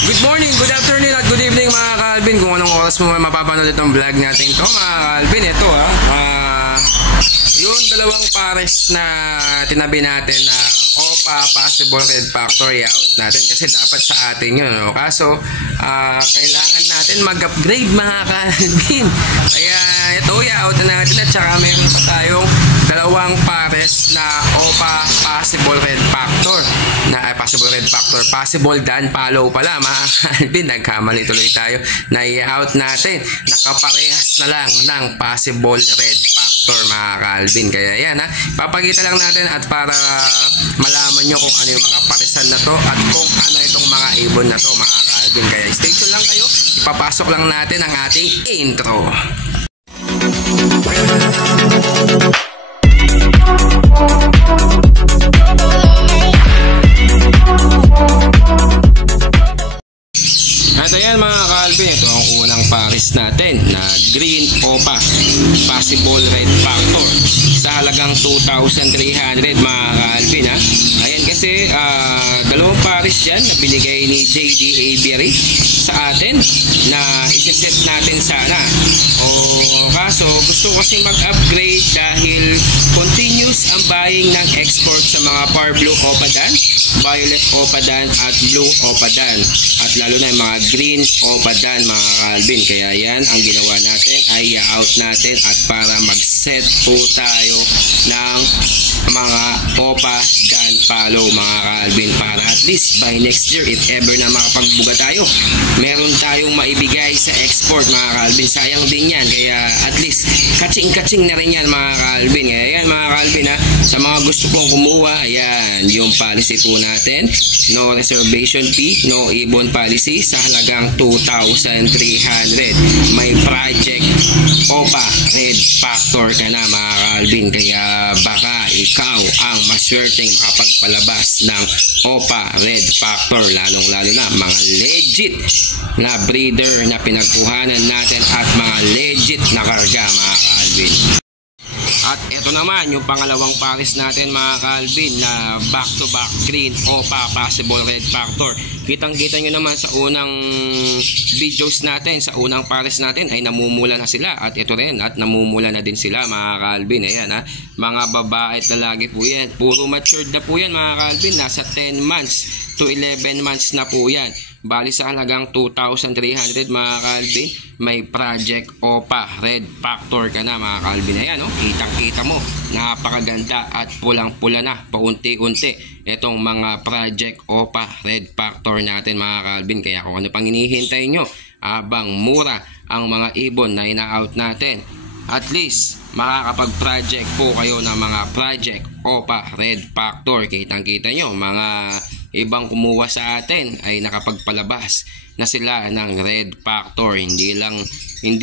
Good morning, good afternoon at good evening mga ka-Alvin. Kung anong oras mo mapapanood itong vlog natin ito mga ka-Alvin. Ito yung dalawang pares na tinabi natin na OPA possible red factor i-out natin kasi dapat sa atin yun, no? Kaso kailangan natin mag-upgrade mga ka-Alvin. Kaya ito i-out na natin at saka meron pa tayong dalawang pares na OPA possible red factor na possible dan follow pala mga ka-Alvin. Nagkamali tuloy tayo na i-out natin. Nakaparehas na lang ng possible red factor mga ka-Alvin. Kaya yan papakita lang natin at para malaman nyo kung ano yung mga parisan na to at kung ano itong mga ibon na to mga ka-Alvin. Kaya stay tuned lang kayo, ipapasok lang natin ang ating intro. At ayan mga ka-Alvin, ito ang unang pares natin na green OPA possible red factor sa halagang 2,300 mga ka-Alvin Ayan kasi dalawang pares dyan na binigay ni JD Aviary sa atin na isiset natin sana. Kaso gusto kasi mag-upgrade dahil continuous ang buying ng export sa mga Par Blue Opadan, Violet Opadan at Blue Opadan at lalo na yung mga green Opadan mga ka-Alvin. Kaya yan ang ginawa natin ay i-out natin at para mag-set po tayo ng mga OPA dan follow mga ka-Alvin para at least by next year if ever na makapagbuga tayo meron tayong maibigay sa export mga ka-Alvin. Sayang din yan kaya at least kaching-kaching na rin yan mga ka-Alvin. Kaya yan mga ka-Alvin sa mga gusto pong kumuha, ayan yung policy po natin, no reservation fee, no ibon policy sa halagang 2,300. May project OPA red factor ka na mga ka-Alvin. Kaya baka ikaw ang maswerteng makapagpalabas ng OPA red factor, lalong lalo na mga legit na breeder na pinagkuhanan natin at mga legit na karga mga ka-Alvin. At ito naman yung pangalawang pares natin mga ka-Alvin na back to back green OPA possible red factor. Kitang kita nyo naman sa unang videos natin, sa unang pares natin ay namumula na sila at ito rin at namumula na din sila mga ka-Alvin. Ayan mga babae at lalaki po yan, puro matured na po yan mga ka-Alvin. Nasa 10 months to 11 months na po yan. Bali sa halagang 2,300 mga ka-Alvin. May project OPA red factor ka na mga ka-Alvin. Ayan kitang kita mo, napakaganda at pulang pula na paunti-unti itong mga project OPA red factor natin mga ka-Alvin. Kaya kung ano pang hinihintay nyo abang mura ang mga ibon na ina-out natin, at least makakapag-project po kayo ng mga project OPA red factor. Kitang kita nyo mga ibang kumuha sa atin ay nakapagpalabas na sila ng red factor. Hindi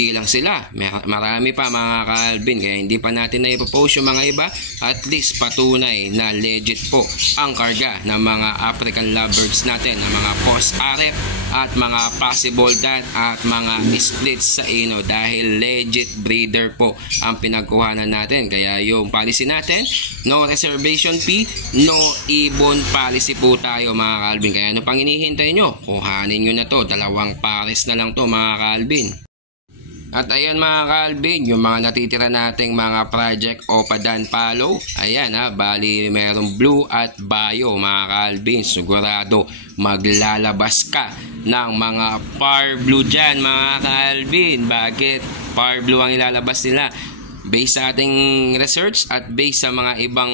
lang sila, marami pa mga ka-Alvin. Kaya hindi pa natin na ipopost yung mga iba. At least patunay na legit po ang karga ng mga African lovebirds natin, ng mga post RF at mga possible dan at mga splits sa ino dahil legit breeder po ang pinagkuhanan natin. Kaya yung policy natin, no reservation fee, no ibon policy po tayo mga ka-Alvin. Kaya ano pang hinihintay nyo? Kuhanin nyo na to, dalawang pares na lang to mga ka-Alvin. At ayan mga ka-Alvin, yung mga natitira nating mga project OPA dan follow, ayan bali merong blue at bio mga ka-Alvin. Sigurado maglalabas ka ng mga Par Blue dyan mga ka-Alvin. Bakit? Par Blue ang ilalabas nila based sa ating research at based sa mga ibang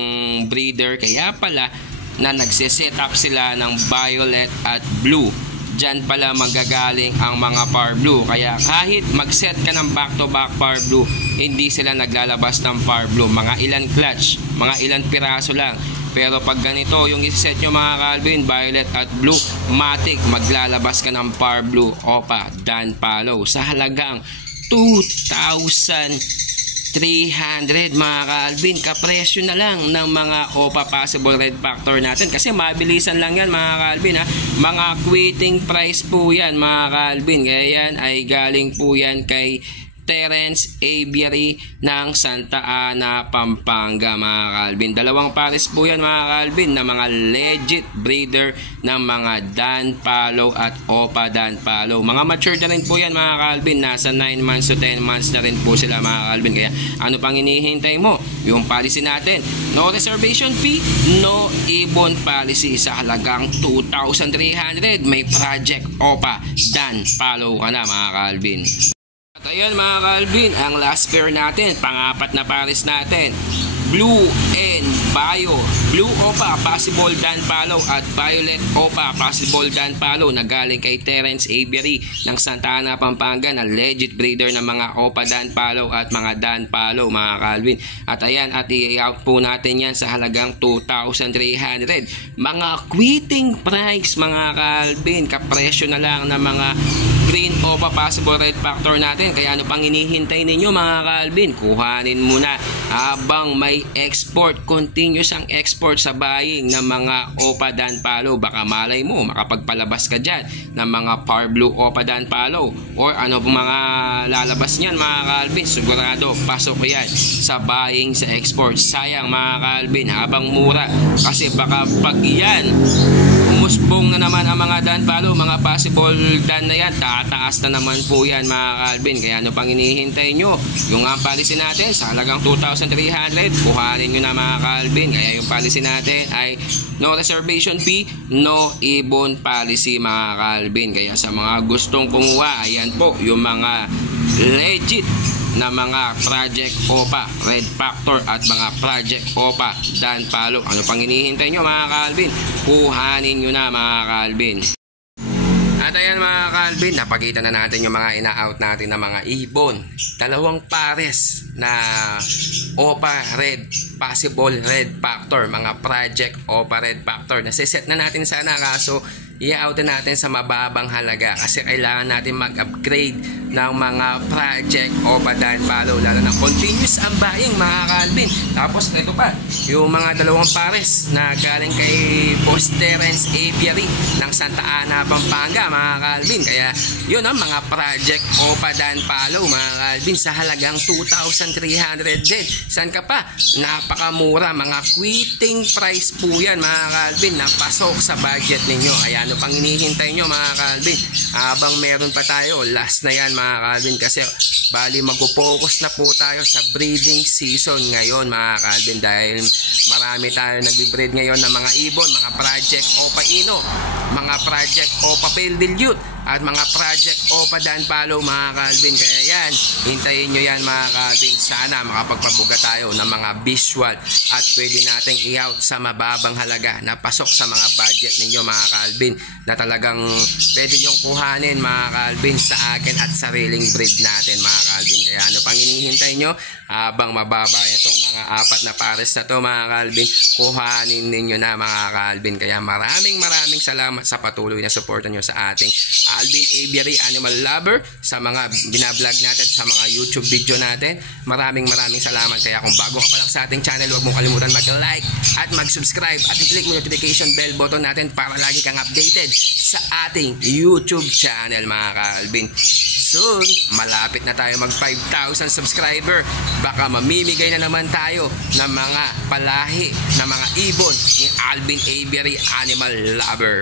breeder. Kaya pala na nagsiset up sila ng violet at blue, dyan pala magagaling ang mga Par Blue. Kaya kahit mag-set ka ng back-to-back Par Blue, hindi sila naglalabas ng Par Blue. Mga ilan clutch, mga ilan piraso lang. Pero pag ganito yung iset nyo mga ka-Alvin, violet at blue, matik maglalabas ka ng Par Blue OPA dan follow sa halagang 2,300 mga ka-Alvin. Kapresyo na lang ng mga OPA possible red factor natin kasi mabilisan lang yan mga ka-Alvin mga quitting price po yan mga ka-Alvin. Kaya yan ay galing po yan kay Terence Aviary ng Santa Ana, Pampanga mga Calvin. Dalawang pares po yan mga Calvin na mga legit breeder ng mga Dan Palo at Opa Dan Palo. Mga mature na rin po yan mga Calvin. Nasa 9 months to 10 months na rin po sila mga Calvin. Kaya ano pang hinihintay mo? Yung policy natin, no reservation fee, no ibon policy sa halagang 2,300. May Project Opa Dan Palo ka na mga Calvin. At ayan mga Calvin, ang last pair natin, pang-apat na pares natin, Blue and Bio. Blue Opa, possible Dan Palo at Violet Opa, possible Dan Palo na galing kay Terence Aviary ng Santa Ana, Pampanga na legit breeder ng mga Opa Dan Palo at mga Dan Palo mga Calvin. At ayan, at i-out po natin yan sa halagang 2,300. Mga quitting price mga Calvin, kapresyo na lang ng mga Green Opa possible red factor natin. Kaya ano pang hinihintay ninyo mga Calvin? Kuhanin muna habang may export, continuous ang export sa buying ng mga Opa Dan Palo. Baka malay mo makapagpalabas ka dyan ng mga Par Blue Opa Dan Palo or ano pong mga lalabas niyan mga Calvin. Sigurado pasok yan sa buying sa export. Sayang mga Calvin habang mura, kasi baka pag yan umusbong na naman ang mga Dan Palo, mga possible Dan na yan, tataas na naman po yan mga Calvin. Kaya ano pang hinihintay nyo? Yung ang policy natin sa halagang 2,300, kuhanin nyo na mga Calvin. Kaya yung policy natin ay no reservation fee, no ibon policy mga Calvin. Kaya sa mga gustong kumuha, ayan po yung mga legit na mga Project Opa Red Factor at mga Project Opa Dan Palo. Ano pang hinihintay nyo mga Calvin? Kuhanin nyo na mga Calvin. At ayan mga Calvin, napakita na natin yung mga ina-out natin na mga ibon. Dalawang pares na Opa Red, possible Red Factor, mga Project Opa Red Factor. Nasiset na natin sana, kaso i-out natin sa mababang halaga kasi kailangan natin mag-upgrade ng mga Project Opa Dan Palo, lalo na continuous ang buying mga Calvin. Tapos ito pa, yung mga dalawang pares na galing kay Boss Terence Aviary ng Santa Ana, Pampanga mga Calvin. Kaya yun ang mga Project Opa Dan Palo mga Calvin sa halagang 2,300 din. Saan ka pa? Napakamura, mga quitting price po yan mga Calvin, na pasok sa budget ninyo. Kaya ano pang hinihintay nyo mga Calvin? Habang meron pa tayo, last na yan mga Calvin, kasi bali mag-focus na po tayo sa breeding season ngayon mga Calvin, dahil marami tayo nagbe-breed ngayon ng mga ibon, mga Project Opa Ino, mga Project Opa Pale Dilute at mga Project Opa Dan Palo mga Calvin. Kaya yan, hintayin nyo yan mga Calvin. Sana makapagpabuga tayo ng mga visual at pwede nating i-out sa mababang halaga na pasok sa mga budget ninyo mga Calvin, na talagang pwede nyong kuhanin mga Calvin sa akin at sariling breed natin mga Calvin. Kaya ano pang hinihintay nyo? Habang mababa itong mga apat na pares na to mga Calvin, kuhanin ninyo na mga Calvin. Kaya maraming salamat sa patuloy na suporta nyo sa ating Alvin Aviary Animal Lover, sa mga binablog natin, sa mga YouTube video natin. Maraming salamat. Kaya kung bago ka pa lang sa ating channel, huwag mong kalimutan mag-like at mag-subscribe at i-click mo notification bell button natin para lagi kang updated sa ating YouTube channel mga Calvin. Soon, malapit na tayo mag 5,000 subscriber. Baka mamimigay na naman tayo ng mga palahi ng mga ibon ni Alvin Aviary Animal Lover.